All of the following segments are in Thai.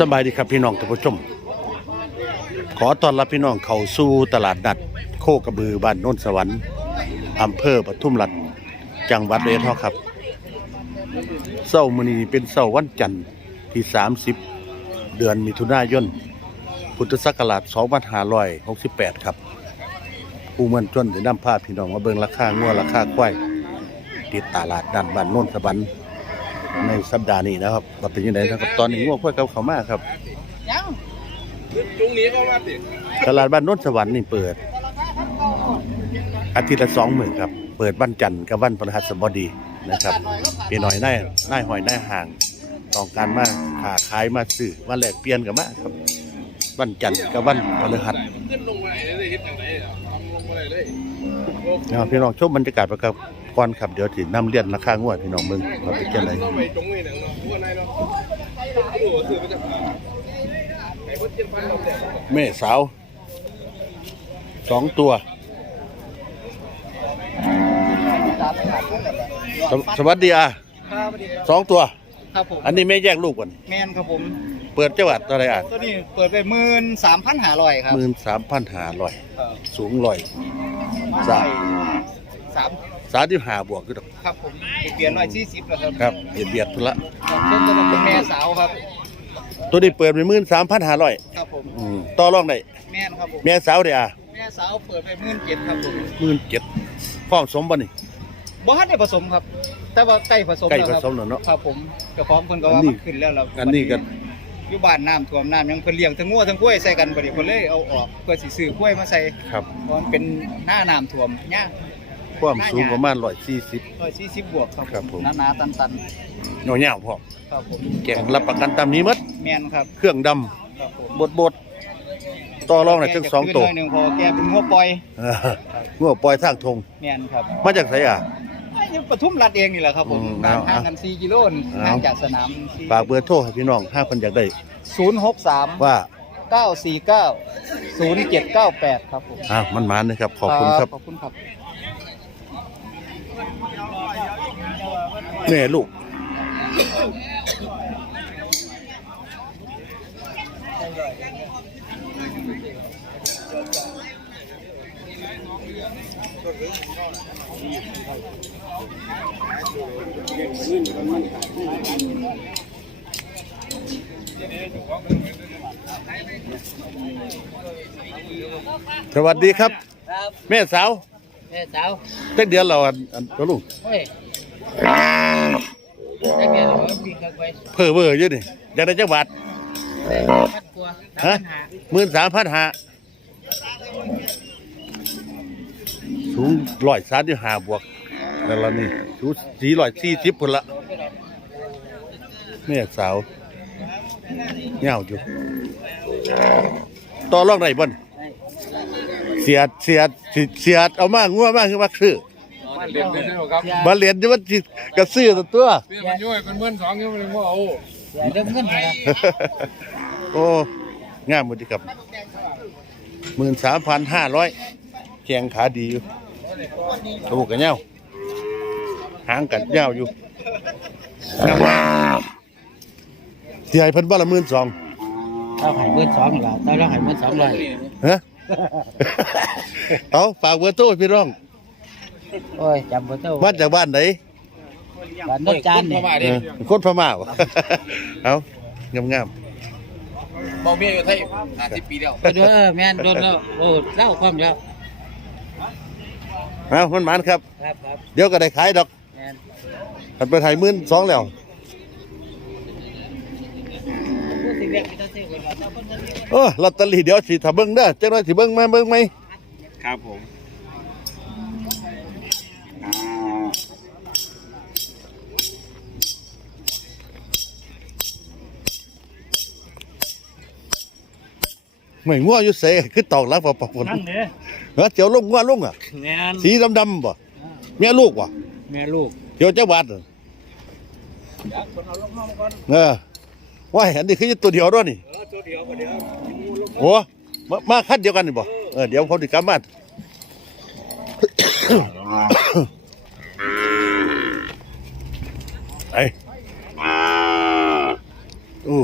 สบายดีครับพี่น้องท่านผู้ชม ขอต้อนรับพี่น้องเข้าสู่ตลาดนัด โคกระบือบ้านโน้นสวรรค์อำเภอปทุมรัฐจังหวัดเลยท่าครับเสาร์มื้อนี้เป็นเสาร์วันจันทร์ที่ 30 เดือนมิถุนายน พุทธศักราช2568 ครับ ผู้เมืองจนได้นำพาพี่น้องมาเบิ่งราคางัวราคาควายติดตลาดนัดบ้านโน้นสวรรค์ ในสัปดาห์นี้นะครับว่าเป็นยังไงนะครับ ตอนนี้ง่วงเพื่อเขาเขามาครับ ยังจุงนี้ก็มาติตลาดบ้านโนนสวรรค์นี่เปิด อาทิตย์ละสองหมื่นครับ เปิดวันจันทร์กับวันพฤหัสบดีนะครับพี่น้อยนายนายหอยนายห่างต้องการมาขาขายมาซื้อมาแลกเปลี่ยนกับมาครับ วันจันทร์กับวันพฤหัส ขึ้นลงมาไหนเลยเฮ็ดจังไดอะทำลงมาไหนเลยเอาพี่น้องชมบรรยากาศประกับก่อนครับเดี๋ยวถินำเลียนราคางวดพี่น้องเบิ่งว่าเป็นจังไดก็ไปจงนี่หนังเนาะพวกนายเนาะโอ้ซื้อมาจากไอ้เพิ่นเจ็ดพันเราเนี่ยแม่สาวสองตัว สวสวัสดีอะครับสวัสดีครับสองตัว ครับผม อันนี้ไม่แยกลูกก่อนแมนครับผมเปิดจังหวัดอะไรอะตัวนี้เปิดไปหมื่นสามพันหาร้อยครับหมื่นสามพันห้าร้อยครับสูงร้อยสามสามสามที่หาบวกก็ต้องครับผมเปลี่ยนร้อยสี่สิบแล้วครับครับเบียดเบียดทุนละต้นจะเป็นแม่สาวครับ ตัวนี้เปิดไปหมื่นสามพันห้าร้อยครับผมต่อรองได้แม่นครับผมแม่สาวเดียอะแม่สาวเปิดไปหมื่นเจ็ดครับผมหมื่นเจ็ดพร้อมสมบ่นี่บ่ทันได้ผสมครับ แต่ว่าใกล้ผสมใกล้แล้วผครับสมแล้วเนาะครับผมเจ้าของเพิ่นก็ว่าอันนี้มันขึ้นแล้วเราอันนี้ก็ อยู่บ้านน้ำท่วมน้ำยังเพิ่นเลี้ยงทั้งงัวทั้งกล้วยใส่กันบัดนี้เพิ่นเลยเอาออกเพื่อสิซื้อกล้วยมาใส่ครับเพราะมันเป็นหน้าน้ำท่วมยากความสูงประมาณร้อยสี่สิบร้อยสี่สิบบวกครับครับผม หนาหนาตันตันเงาเงาๆพร้อมๆครับผมแก่งรับประกันตามนี้หมัดแมนครับเครื่องดครับผมำบดบดต่อรองได้ทั้งสองตัวแกจะขึ้นหน่ยหนึ่งพอแกเป็นหัวปล่อยเอองัวปล่อยทางทงแมนครับมาจากไสอะ ไอ้นี่ปทุมรัดเองนี่แหละครับผมอืมห่างเอาห่างกัน4กิโลนเอา ห่างจากสนามฝากเบอร์โทรให้พี่น้องห้าคนอยากได้ 063 ว่า949 0798 ครับผมอะมันมานะครับ ขอบคุณครับขอบคุณครับ แม่ลูก สวัสดีครับ ครับแม่สาวแม่สาวตั้งเดือนเราอันอันตัวลูกเฮ้ยได้แก่หรอมีกันไว้เพ้อเวอร์เยอะนี่อยากได้จังหวัดพันกว่าฮะหมื่นสามพันหาสูงร้อยสามที่หาบวก แล้วล่ะนี่สูงสี่ร้อยสี่สิบคนละแม่สาวเงาอยู่ต่อรองไหนบ่นเสียดเสียดสิเสียดเอามากงัวมากคือมักซื้อมันเรียนได้แล้วครับมาเรียนจะมันสิกระซื้อตัวตัวเพื่อนมันย่อยเป็นเมื่อนสองยังมันบ่เอาเริ่มเงินครับโอ้งามหมดดีครับหมื่นสามพันห้าร้อยแขงขาดีอยู่ลูกกันเงา หางกันเงาอยู่งามที่ให้เพิ่นบ้าละหมื่นสองเราหายเบอร์สองแล้วเราหายเบอร์สองเลยฮะ เอาฝากเบอร์โทรให้พี่น้อง โอ้ยจำเบอร์เจ้ามาจากบ้านไหนบ้านนจานเนี่ยเออคนพม่าวะเอางามงามเมาเมียอยู่ไทย50ปีแล้วเด้อแม่นโดนแล้วโอ้เล่าความแล้วๆเอามันหมันครับ ครับครับ เดี๋ยวก็ได้ขายดอก แม่นขันไปไทยหมื่นสองแล้วผู้สิเรียกไปตั้งแต่เวลาเจ้าคนนั้นโอ้ลอตเตอรี่เดี๋ยวสิถ้าเบิ่งเด้อจังได๋สิเบิ่งมาเบิ่งไหมครับผมไม่งัวอยู่เสคือตอกหลังปะปะปนนั่นเด้อเฮ้เจียวลงงัวลงอะแม่นสีดำๆบ่แม่ลูกบ่แม่ลูก โยเจ้าบาตรเออว้าอันนี้คือตัวเดียวด้วยนี่โอ้มามาคัดเดียวกันนี่บ่เออเดี๋ยวเขาดีกามาไอ้อู้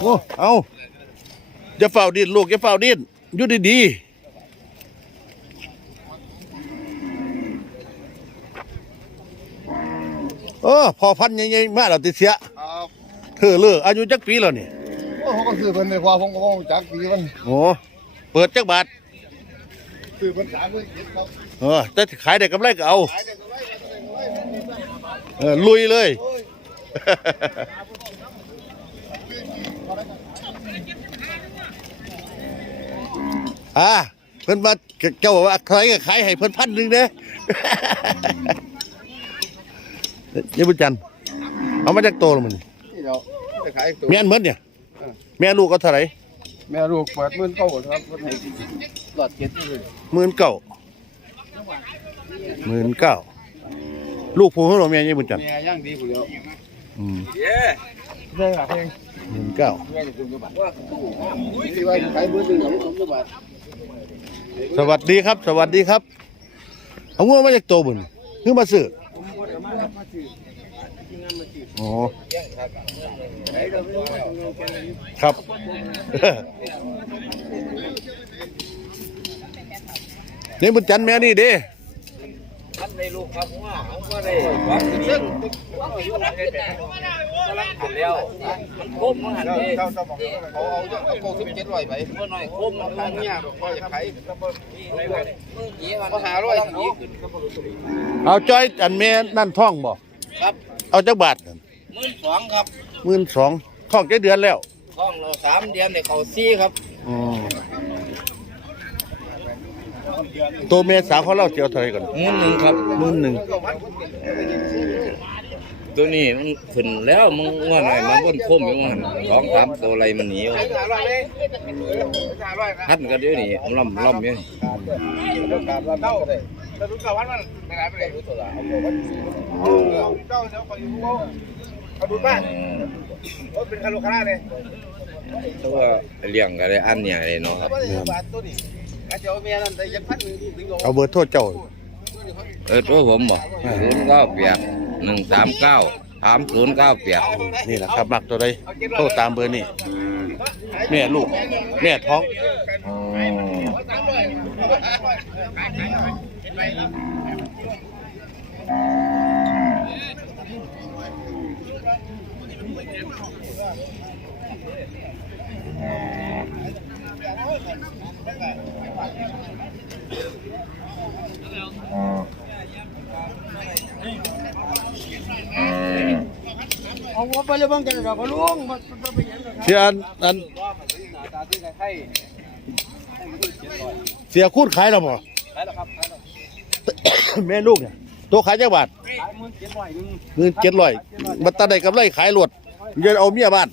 โอ้เอา จะเฝ้าดินลูกจะเฝ้าดินอยู่ดีๆเออพอพันธุ์ใหญ่ๆมาแล้วติเสียครับเธอเลิกอายุจักปีแล้วนี่โอ้เขาก็ซื้อเพิ่นในความผมก็บ่รู้จักปีมันโอ้เปิดจักบาทซื้อเพิ่นสามเพิ่นเจ็ดครับเออแต่ขายได้กำไรก็เอาขายได้ก็ไว้ก็ได้ก็ไว้มันมีบ้านเออลุยเลย อ้ยอ่าเพิ่นมาเจ้าบอกว่าใครก็ขายให้เพิ่นพันหนึ่งเด้เดี๋ยวบุญจันทร์เอามาจากโตแล้วมันนี่เดี๋ยวจะขายตัวแม่นเหมือนเนี่ยแม่ลูกก็เท่าไหร่แม่ลูกเปิดหมื่นเก้าครับเพิ่นให้หลอดเจ็ดเลยหมื่นเก้าหมื่นเก้าลูกผู้ของเราแม่ยังบุญจันทร์แม่ย่างดีผู้เดียวอืมได้ครับเองหมื่นเก้าแม่จะถึงจังหวัดที่ว่าขายหมื่นหนึ่งของผมจังหวัด สวัสดีครับ สวัสดีครับ เอางัวมาจากโตบุญคือมาซื้อผมบ่ได้มารับมาซื้อนมาซื้ออ๋อไหนเราไม่รู้ว่าตรงนี้แค่นี้ครับนี่บุญจันแม่นี่เด้ ท่านลูกครับว่าผมก็ได้วามซึ่งว่าอยู่หลังเฮ็ดกำลังหันแล้วมันคมมันหันเจ้าเด้เจ้าจ้าบอกเขาเอาเอาโกสิบเจ็ดร้อยไปบ่น้อยคมมันเนี้ยบอกว่าอยากขายก็หาร้อยเอาจ้อยอันแม่นั่นท่องบ่ครับ เอาจักบาทหมื่นสองครับหมื่นสองท่องแค่เดือนแล้วท้องเราสามเดือนได้เขาซี่ครับอืม ตัวเมียสาวเขาเล่าเจียวเท่าไหรก่อนหมื่นหนึ่งครับหมื่นหนึ่งตัวนี้มันขึ้นแล้วมึงว่าหน่อยมันบ่นคมอยู่มันสองสามตัวอะไรมันหนีอยู่ทันก็เดี๋ยวนี้ล่ำล่ำอยู่นี่การรับเจ้าได้แต่รู้กับวันมันไม่ได้ไม่ได้รู้ตัวละเอาบอกว่าเจ้าเจ้าคอยรู้เอาดูบ้านรถเป็นคารุคาร่าเลยเพราะว่าเลี้ยงก็ได้อันเนี่ยเลยเนาะครับ บาทตัวนี้อาจจะเอาเมียนั่นได้ยังพันหนึ่งถึงลงเอาเบอร์โทษเจ้าเออตัวผมบ่ศูนย์เก้าแปดหนึ่งสามเก้าสามศูนย์เก้าแปดนี่แหละครับมักตัวใดโทษตามเบอร์นี่แม่ลูก แม่ท้อง เอาไปเลยบ้างกันเราก็ลุงมันเป็นยังไงเสียอันอันตาที่ให้เสียคูดขายแล้วบ่ขายแล้วครับขายแล้วแม่ลูกเนี่ยตัวขายจักบาทขายมื่นเจ็ดร้อยหนึ่งเงินเจ็ดร้อยบัตรใดกำไรขายรวดจะเอาเมียบ้าน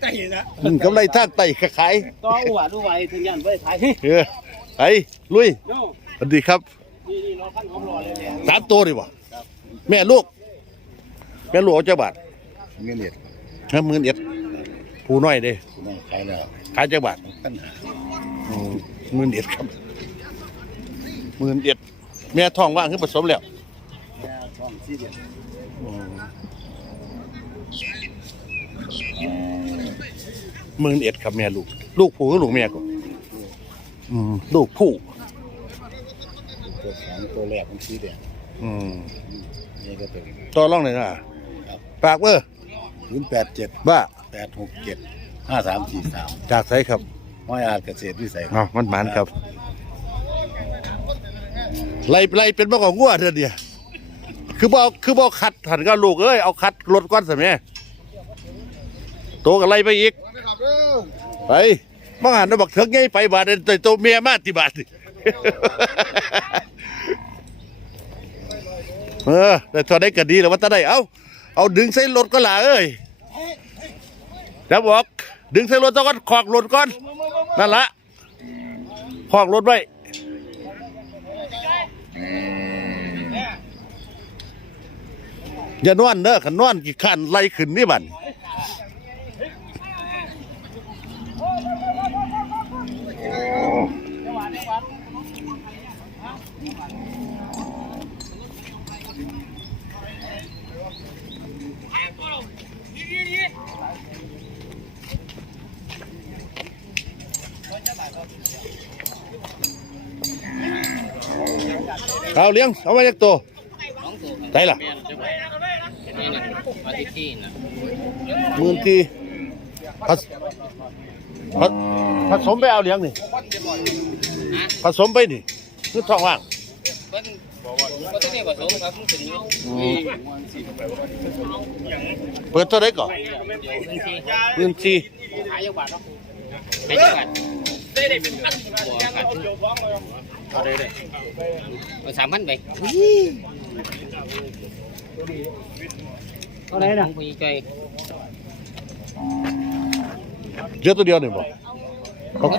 ใกล้นะอืมกำไรทางไตขายก็อุบาทอุบายถึงยันไปขายเออ ไอ้ลุยโน่สวัสดีครับนี่นี่เราขั้นของรอเลยเนี่ยสามตัวดิบ่แม่ลูก แม่ลูกเอาเจ้าบาทเงินเด็ดห้าหมื่นเอ็ดผู้น้อยเด้ไม่ขายแล้วขายเจ้าบาทปัญหาหมื่นเอ็ดครับหมื่นเอ็ดแม่ท้องว่างขึ้นผสมแล้วแม่ช่องสี่เดือนหมื่นเอ็ดครับแม่ลูก ลูกผู้กับลูกแม่ก็ อืมลูกผู้ ตัวสองตัวแรกมันสีแดงอืมนี่ก็เป็นต่อรองเลยนะปากเบอร์ศูนย์แปดเจ็ดบ้าแปดหกเจ็ดห้าสามสี่สามจากไสครับห้อยอาจเกษตรวิสัยเนาะมันหมันครับ ไล่ไล่เป็นมากกว่างัวเถอะเดียวคือบ่คือบ่คัดหันก็ลูกเอ้ยเอาคัดรถก้อนสิแม่โตก็ไล่ไปอีก ไป มาหันน่ะบักเถิงไงไปบาดแต่โตเมียมาที่บาดเออแต่ตอนได้ก็ดีแล้วว่าตาได้เอาเอาดึงใส่รถก็ล่ะเอ้ยแล้วบอกดึงใส่รถต้องก่อนขอกรถก่อนนั่นละขอกรถไว้อย่านอนเด้อขันนอนกี่ขันไล่ขึ้นนี่บัน เอาเลี้ยงเอามาจากตัวไหนล่ะมาที่ที่นะหมื่นทีผสผสผสมไปเอาเลี้ยงนี่ผสมไปนี่คือท้องว่างเพิ่นก็ต้องมีผสมครับมันถึงอยู่เปิดเท่าไหรก่อนพื้นที่หมื่นทีขายยกบาทเนาะขายยกบาทได้ได้เป็นพัน บัวขาดทุนเอาได้ได้เอาสามพันไปเท่าไหร่นะผู้ใหญ่เหลือตัวเดียวนี่บ่เขาเ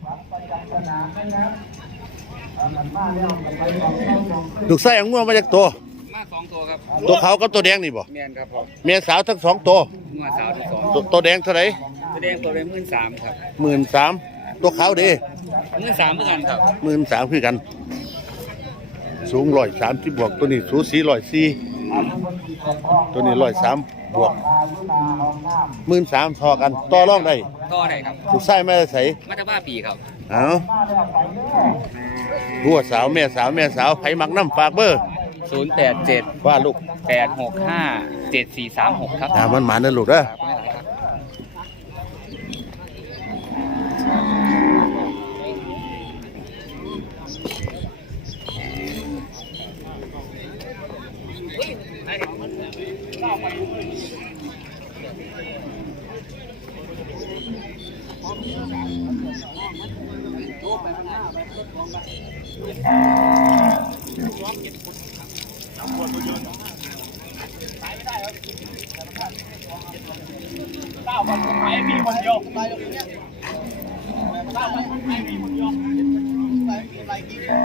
ลูกไส้ของงัวมาจากตัวมาสองตัวครับตัวขาวกับตัวแดงนี่บ่แมนครับผมเมียสาวทั้งสองตัวงัวสาวที่สองตัวตัวแดงเท่าไหร่แสดงตัวเลยหมื่นสามครับหมื่นสามตัวขาวดีหมื่นสามเหมือนกันครับหมื่นสามคือกัน สูงร้อยสามที่บวกตัวนี้สูสีร้อยสี่ ตัวนี้ร้อยสามบวกหมื่นสามทอกัน ต่อรองได้ต่อได้ครับลูกไส้ไม่ได้ใส่มาตาบ้าปีครับเอาบัวสาวแม่สาวแม่สาวไผมักน้ำฝากเบอร์ศูนย์แปดเจ็ดว่าลูกแปดหกห้าเจ็ดสี่สามหกครับอ่ามันหมานะลูกเด้อ ไม่หลายครั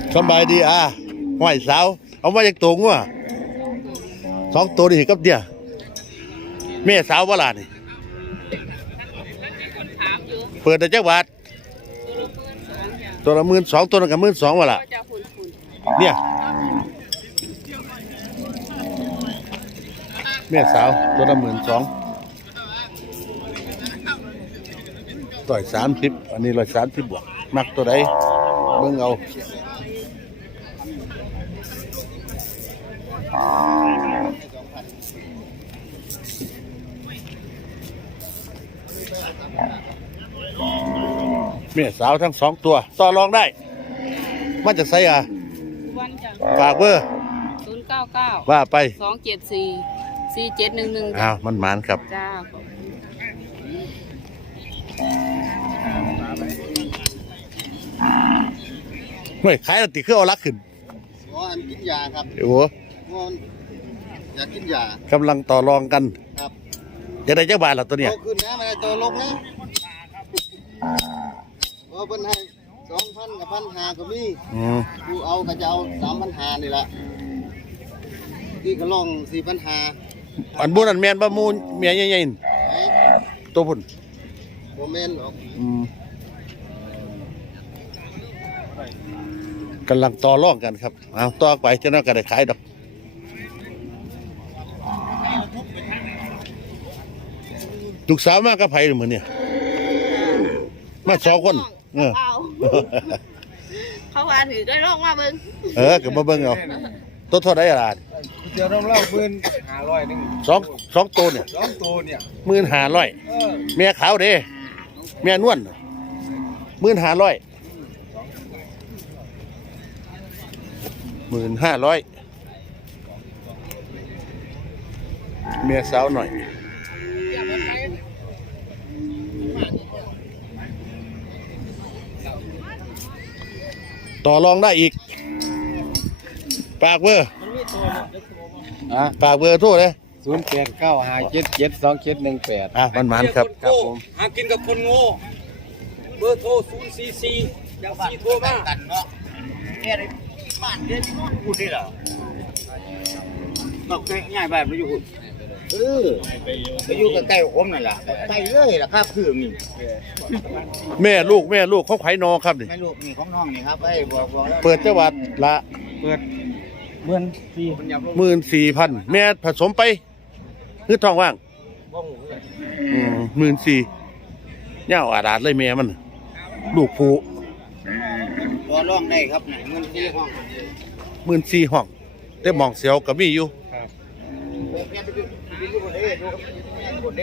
บ สบายดีอะห้อยสาว เอามาจากตัวงัวสองตัวนี่กับเดียแม่สาวว่าล่ะนี่ เปิดได้จักบาทตัวละหมื่นสองตัวละกับหมื่นสองว่าล่ะเนี่ยแม่สาวตัวละหมื่นสองต่อยสามสิบอันนี้ร้อยสามสิบบวก มักตัวใดเบิ่งเอา เมียสาวทั้งสองตัว ต่อรองได้มันจะใส่อะวันจ้ะฝากเบอร์ศูนย์เก้าเก้าว่าไปสองเจ็ดสี่สี่เจ็ดหนึ่งหนึ่งอ้าวมันหมานครับ จ้าเฮ้ยขายแล้วติคือเอาลักขึ้น อ๋ออันกินยาครับ โอ้โห งอนอยากกินยากำลังต่อรองกันครับจะได้เจ้าบาทละตัวเนี้ยโตขึ้นนะไม่ได้โตลงนะเพราะเพิ่นให้สองพันกับพันหาก็มีอืมกูเอาก็จะเอาสามพันหานี่แหละที่ก็ลองสี่พันหาอันบุญอันแมนบะมูนเมียใหญ่ไอ้ๆตัวพุ่นโมเมนต์หรอกอืมกำลังต่อรองกันครับเอาต่อไปจะน่าก็ได้ขายดอก ลูกสาวมากกับไผ่เหมือนเนี่ยมาสองคน เออ เอาเขาว่าถือได้ลองมาเบิ้งเออก็มาเบิ่งเอาตัวเท่าไดล่ะตเดี๋ยวเราเล่าหมื่นห้าร้อยหนึงสองสองตัวเนี่ยสองตัวเนี่ยหมื่นห้าร้อยเออแม่ขาวเด้แม่นวลหมื่นห้าร้อยหมื่นห้าร้อยเมียสาวหน่อย ต่อรองได้อีกปากเบอร์อะปากเบอร์โทษเลยศูนย์แปดเก้าห้าเจ็ดเจ็ดสองเจ็ดหนึ่งแปดอะมันมันๆครับครับผมหากินกับคนโง่เบอร์โทร0 4 4อย่างสี่โทรมากันเนาะเนี่ยบ้านเด็ดพูดได้เหรอบอกง่ายๆแบบเราอยู่ เออไปอยู่ใกล้ๆผมนั่นแหละใกล้เลยล่ะครับคือนี่แม่ลูกแม่ลูกเขาไขนอครับนี่แม่ลูกนี่ของน้องนี่ครับไอ้บอกบอกแล้วเปิดจังหวัดละเปิดเมื่อนสี่มันอยากลงหมื่นสี่พันแม่ผสมไปคือท้องว่างหมื่นสี่เง่าอาดาดเลยแม่มัน ลูกผูรอร้องได้ครับไหนเงินที่ห้องหมื่นสี่ห้องแต่หมองเสียวก็มีอยู่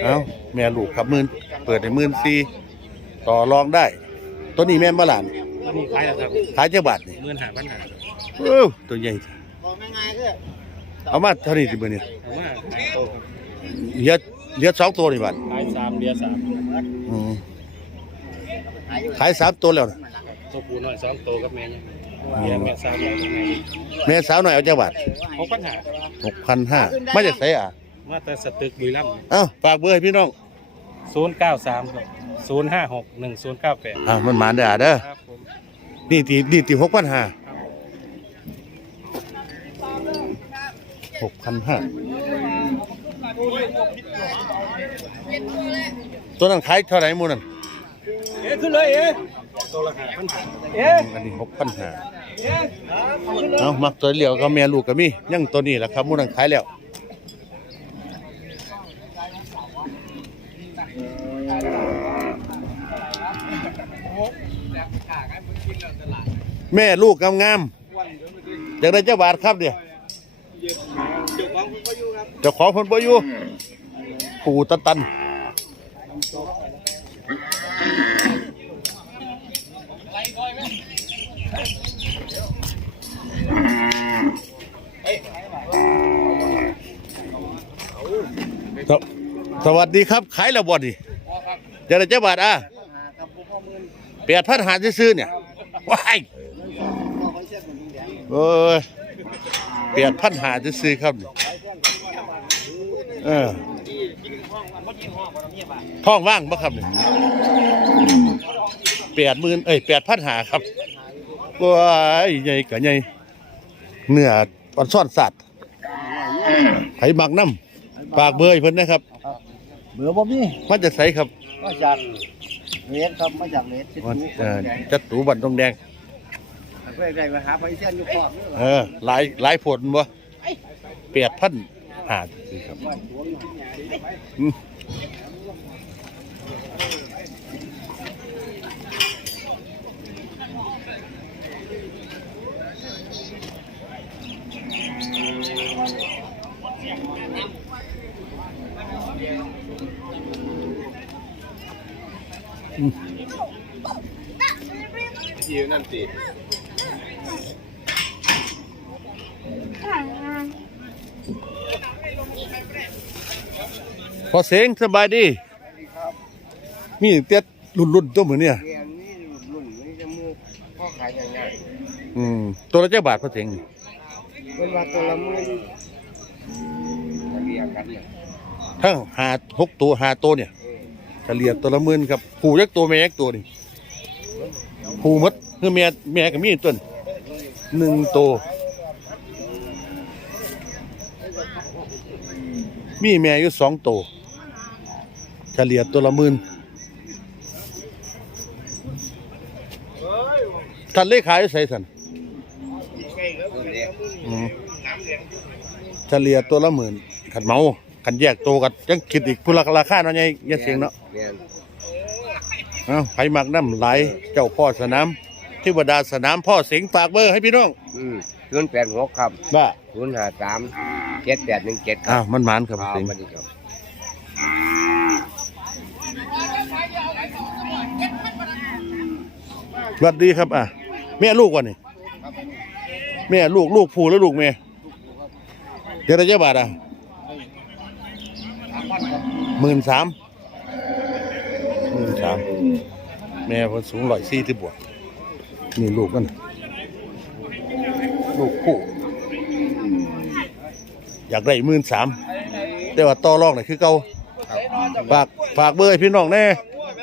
เอ้าแม่ลูกครับหมื่นเปิดในหมื่นสี่ต่อรองได้ ตัวนี้แม่นบาลานนี่ขายแล้วครับขายเจ้าบาทนี่เมื่อนหาปัญหาเออตัวใหญ่บอกง่ายๆคือเอามาเท่านี้สิเบอร์นี่ผมว่าขายโตครับเหลือเหลือสองตัวนี่บาทขายสามเดียสามอืมขายสามตัวแล้วนะตัวปูน้อยสองโตกับแม่เนี่ยเมียแม่สามแล้วแม่แม่สาวหน่อยเอาเจ้าบาทหกปัญหาหกพันห้ามาจากไสอะ มาแต่สตึกบุรีรัมย์เอ้าฝากเบอร์ให้พี่น้องศูนย์เก้าสามครับศูนย์ห้าหกหนึ่งศูนย์เก้าแปดอ่ามันมาเด้อเด้อครับผมนี่ตีนี่ตีหกพันห้าหกพันห้าตัวนั้นขายเท่าไหร่หมูนั่นเอ๊ะขึ้นเลยเอ๊ะตัวละหาปัญหาเอ๊ะอันนี้หกพันห้าเอามักตัวเหลียวก็แม่ลูกก็มียังตัวนี้แหละครับหมูนั่นขายแล้ว แม่ลูกงามๆอยากได้เจ้าบาทครับเดี๋ยวเจ้าของคนบ่อยู่ปู่ตันตันสวสวัสดีครับ ขายแล้วบ่นี่อยากได้เจ้าบาทอะแปดพันหาซื้อๆเนี่ยว้าย เอ้ยเปลี่ยนพันหาจะซื้อครับนี่เออท้องว่างปะครับนี่แปดหมื่นเอ้ยแปดพันหาครับว้ายใหญ่กะใหญ่เนื้อปันซ่อนสัตว์ไผมักน้ำปากเบยเพิ่นนะครับ เบื่อบ่มีมันจะใสครับมาจากเลสครับมาจากเลสมันเอ่อจัดตูบันตรงแดง เพื่อได้ไปหาไปเส้นอยู่พอกนี่เออหลายหลายผลบ่แปดพันหาซื้อครับอืม พอเสียงสบายดีมีเตี้ยรุ่นรุ่นๆตัวเหมือนเนี่ยเรียนนี่รุ่นนี้จะมูกพ่อขายง่ายอืมตัวละเจ้าบาทพอเสียงนี่ๆเป็นว่าตัวละหมื่นมาเรียกกันเนี่ยทั้งหาหกตัวหาตัวเนี่ยเฉลี่ยตัวละหมื่นครับผูยักตัวแม่ยักตัวนี่ผูหมดคือแม่แม่ก็มีตัวนี่หนึ่งตัวมีแม่อยู่สองตัว เฉลี่ยตัวละหมื่นท่านเลขขายอยู่ใส่สันอืมเฉลี่ยตัวละหมื่นขันเมาขันแยกตัวกันยังคิดอีกผู้ราราคาเนาะไงอย่าเสียงเนาะเรียนเอ้าไผมักน้ำไหลายเจ้าพ่อสนามเทวดาสนามพ่อเสียงฝากเบอร์ให้พี่น้องอืมศูนย์แปดหกครับว่าศูนย์ห้าสามเจ็ดแปดหนึ่งเจ็ดคอ้ารัวบมันหมานครับครับสิง สวัสดีครับสวัสดีครับ อะ แม่ลูกวะนี่แม่ลูกลูกผู้แล้วลูกแม่เดี๋ยวได้เจ้าบาทอะหมื่นสามหมื่นสามแม่คนสูงร้อยสี่ที่บวกนี่ลูกกันลูกผู้อยากได้หมื่นสามแต่ว่าต่อรองน่ะคือเก่าฝากฝากเบอร์ให้พี่น้องแน่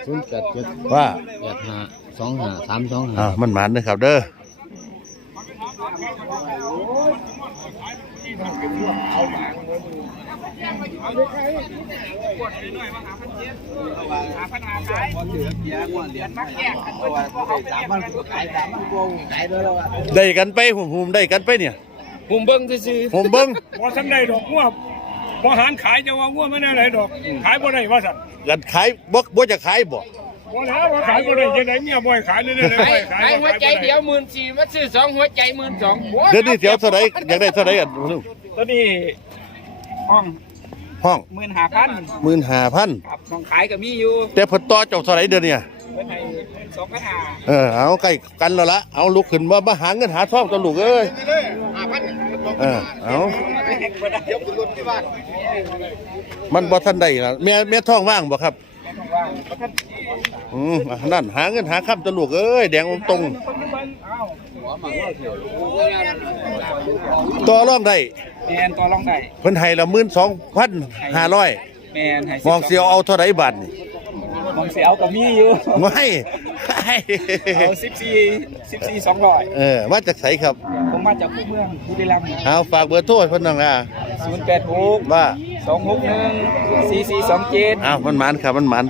ศูนย์แปดเจ็ดว่าแปดห้า สองห้าสามสองอ่าห้ามันหมันนะครับเด้อได้กันไปหุ่มหุ่มๆได้กันไปเนี่ยผมเบิ้งซื่อผมเบิ้งบ่สำได้ดอกงัวบ่หารขายจะว่างัวไม่ได้ไหนดอก ขายบ่ได้ว่าสั่นกันขายบ่บ่จะขายบ่ บ่แล้วว่าขายบ่ได้จะได้เมียบ่ให้ขายเลยเลยๆขายขายหัวใจเดียวหมื่นสี่มาซื้อสองหัวใจหมื่นสองเดี๋ยวนี้เสียวเท่าไหร่อยากได้เท่าไหร่กันตัวนี้ห้องห้องหมื่นห้าพันหมื่นห้าพันครับของขายก็มีอยู่แต่เพิ่นต่อเจ้าเท่าไหร่เดือนเนี่ยเป็นให้สองพันห้าเออเอาใกล้กันแล้วละเอาลุกขึ้นมามาหาเงินหาทองตัวลูกเอ้ยเออเอาเดี๋ยวคุณรถที่บ้านมันบ่ทันได้ล่ะแม่แม่ท้องว่างบ่ครับ อืมอะนั่นหาเงินหาคำตะลูกเอ้ยแดงตรงต่อรองได้แมนตัวรองได้เพิ่นให้ละหมื่นสองพันห้าร้อยแมนให้มองเสียวเอาเท่าไหร่บาทนี่มองเสียเอาก็มีอยู่ไม่เอาสิบสี่สิบสี่สองร้อยเออมาจากไสครับ ผมมาจากคู่เมืองบุรีรัมย์เอาฝากเบอร์โทรให้เพิ่นนั่งอะศูนย์แปดหกว่าสองหกหนึ่งสี่สี่สองเจ็ดอ้าวมันหมันครับมันหมัน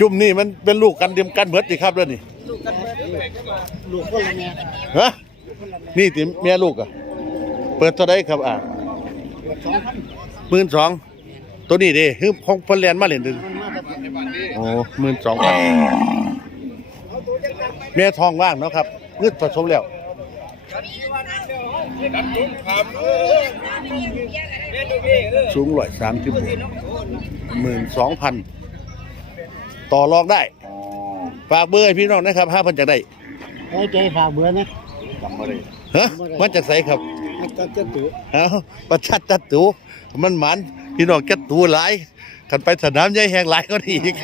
จุ่มนี่มันเป็นลูกกันเดียมกันเบิดสิครับแล้วนี่ลูกคนละแม่ฮะนี่ติเมียลูกอะ เปิดเท่าไดครับอะหมื่นสองตัวนี้เด้ฮึของเพิ่นแลนมาเล่นเดิโอ้หมื่นสองพันแม่ทองว่างเนาะครับ เงืดผสมแล้วสูงร้อยสามสิบหมื่นสองพันต่อรองได้ ฝากเบอร์ให้พี่น้องนะครับห้าพันจากได้โอ้ใจฝากเบื่อนะฮะมันจากไสครับมันก็จะตุเอาประชัดจัดตูมันหมันพี่น้องจัดตูหลายกันไปสนามใหญ่แห่งหลายก็ดีอีก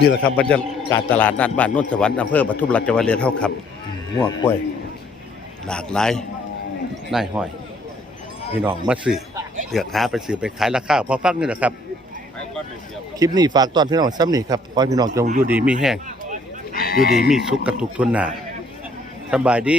นี่แหละครับบรรยากาศตลาดนัดบ้านโนนสวรรค์อำเภอปทุมราชวัดเลยเท่าครับอืมงัวกล้วย หลากหลายนายห้อยพี่น้องมาซื้อเลือกหาไปซื้อไปขายราคาพอฟังนี่แหละครับ คลิปนี้ฝากตอนพี่น้องซ้ำนี่ครับขอให้พี่น้องจงอยู่ดีมีแห้งอยู่ดีมีสุขกับทุกทุนหนาสบายดี